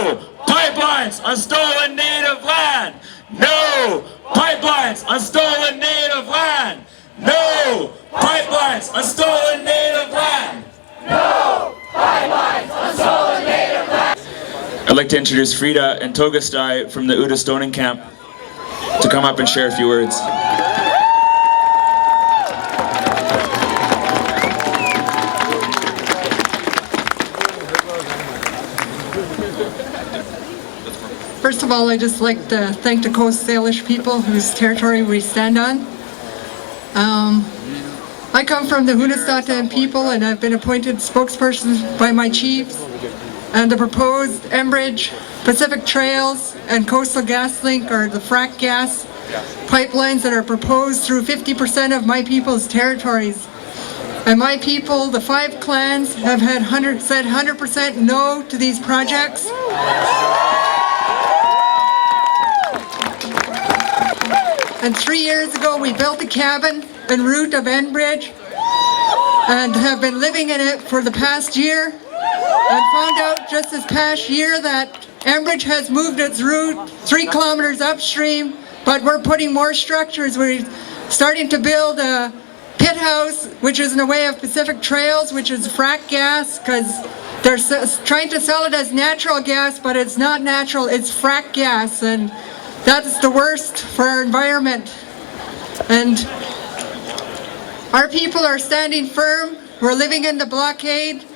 No pipelines on stolen native land. No pipelines on stolen native land. No pipelines on stolen native land. No pipelines on stolen native land. I'd like to introduce Freda and Toghestiy from the Unist'ot'en Camp to come up and share a few words. First of all, I'd just like to thank the Coast Salish people whose territory we stand on. I come from the Unist'ot'en people, and I've been appointed spokesperson by my chiefs. And the proposed Enbridge, Pacific Trails, and Coastal Gas Link are the frack gas pipelines that are proposed through 50% of my people's territories. And my people, the 5 clans, have had said 100% no to these projects. And 3 years ago, we built a cabin en route of Enbridge and have been living in it for the past year, and found out just this past year that Enbridge has moved its route 3 kilometers upstream, but we're putting more structures. We're starting to build a pit house, which is in the way of Pacific Trails, which is frack gas, because they're trying to sell it as natural gas, but it's not natural, it's frack gas, and that's the worst for our environment. And our people are standing firm. We're living in the blockade,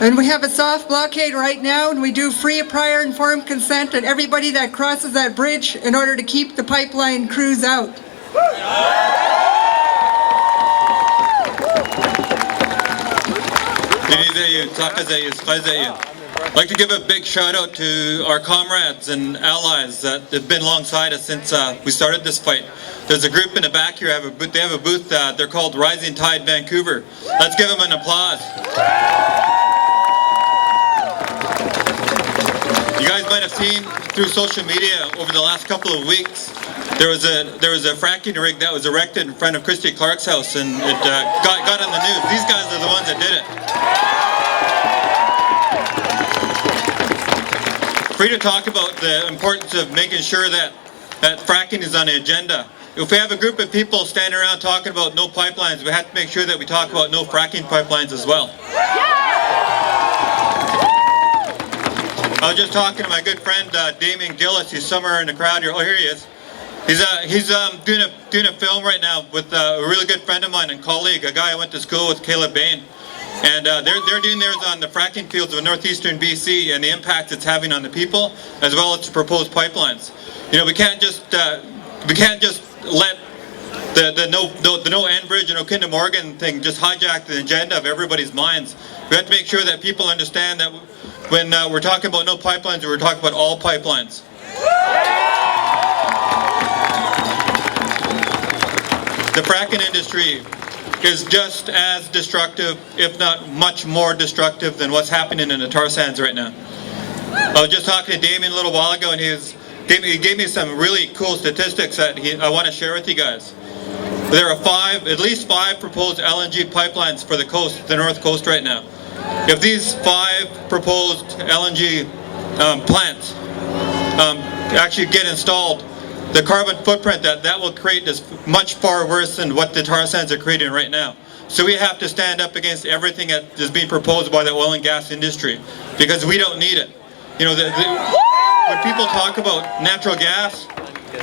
and we have a soft blockade right now, and we do free prior informed consent on everybody that crosses that bridge in order to keep the pipeline crews out. I'd like to give a big shout out to our comrades and allies that have been alongside us since we started this fight. There's a group in the back here, they have a booth, they're called Rising Tide Vancouver. Let's give them an applause. You guys might have seen through social media over the last couple of weeks, there was a fracking rig that was erected in front of Christy Clark's house, and it got on the news. These guys are the ones that did it. Freda talked about the importance of making sure that fracking is on the agenda. If we have a group of people standing around talking about no pipelines, we have to make sure that we talk about no fracking pipelines as well. I was just talking to my good friend Damien Gillis. He's somewhere in the crowd here. Oh, here he is. He's doing a film right now with a really good friend of mine and colleague, a guy I went to school with, Caleb Bain. And they're doing theirs on the fracking fields of northeastern BC and the impact it's having on the people, as well as the proposed pipelines. You know, we can't just let the no Enbridge and no Kinder Morgan thing just hijack the agenda of everybody's minds. We have to make sure that people understand that when we're talking about no pipelines, we're talking about all pipelines. The fracking industry is just as destructive, if not much more destructive, than what's happening in the tar sands right now. I was just talking to Damien a little while ago, and he gave me some really cool statistics that I want to share with you guys. There are at least five proposed LNG pipelines for the North Coast right now. If these 5 proposed LNG plants actually get installed, the carbon footprint that will create is much far worse than what the tar sands are creating right now. So we have to stand up against everything that is being proposed by the oil and gas industry, because we don't need it. You know, when people talk about natural gas,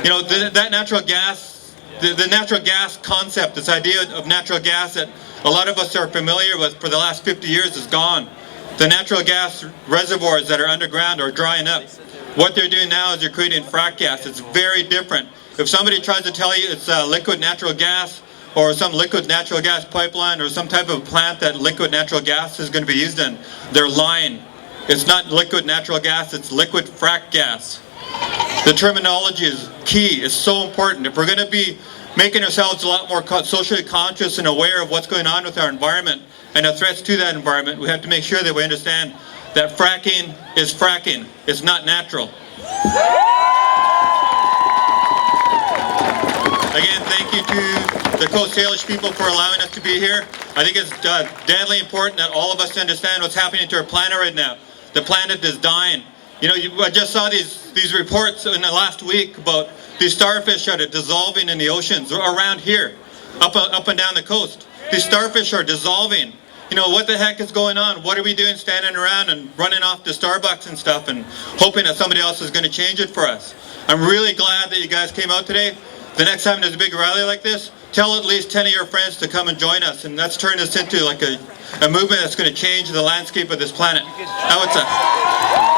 you know, that natural gas, the natural gas concept, this idea of natural gas that a lot of us are familiar with for the last 50 years is gone. The natural gas reservoirs that are underground are drying up. What they're doing now is they're creating frack gas. It's very different. If somebody tries to tell you it's liquid natural gas or some liquid natural gas pipeline or some type of plant that liquid natural gas is going to be used in, they're lying. It's not liquid natural gas, it's liquid frack gas. The terminology is key, it's so important. If we're going to be making ourselves a lot more socially conscious and aware of what's going on with our environment and the threats to that environment, we have to make sure that we understand that fracking is fracking. It's not natural. Again, thank you to the Coast Salish people for allowing us to be here. I think it's deadly important that all of us understand what's happening to our planet right now. The planet is dying. You know, I just saw these reports in the last week about these starfish that are dissolving in the oceans around here, up and down the coast. These starfish are dissolving. You know, what the heck is going on? What are we doing standing around and running off to Starbucks and stuff and hoping that somebody else is going to change it for us? I'm really glad that you guys came out today. The next time there's a big rally like this, tell at least 10 of your friends to come and join us, and let's turn this into like a movement that's going to change the landscape of this planet. How it's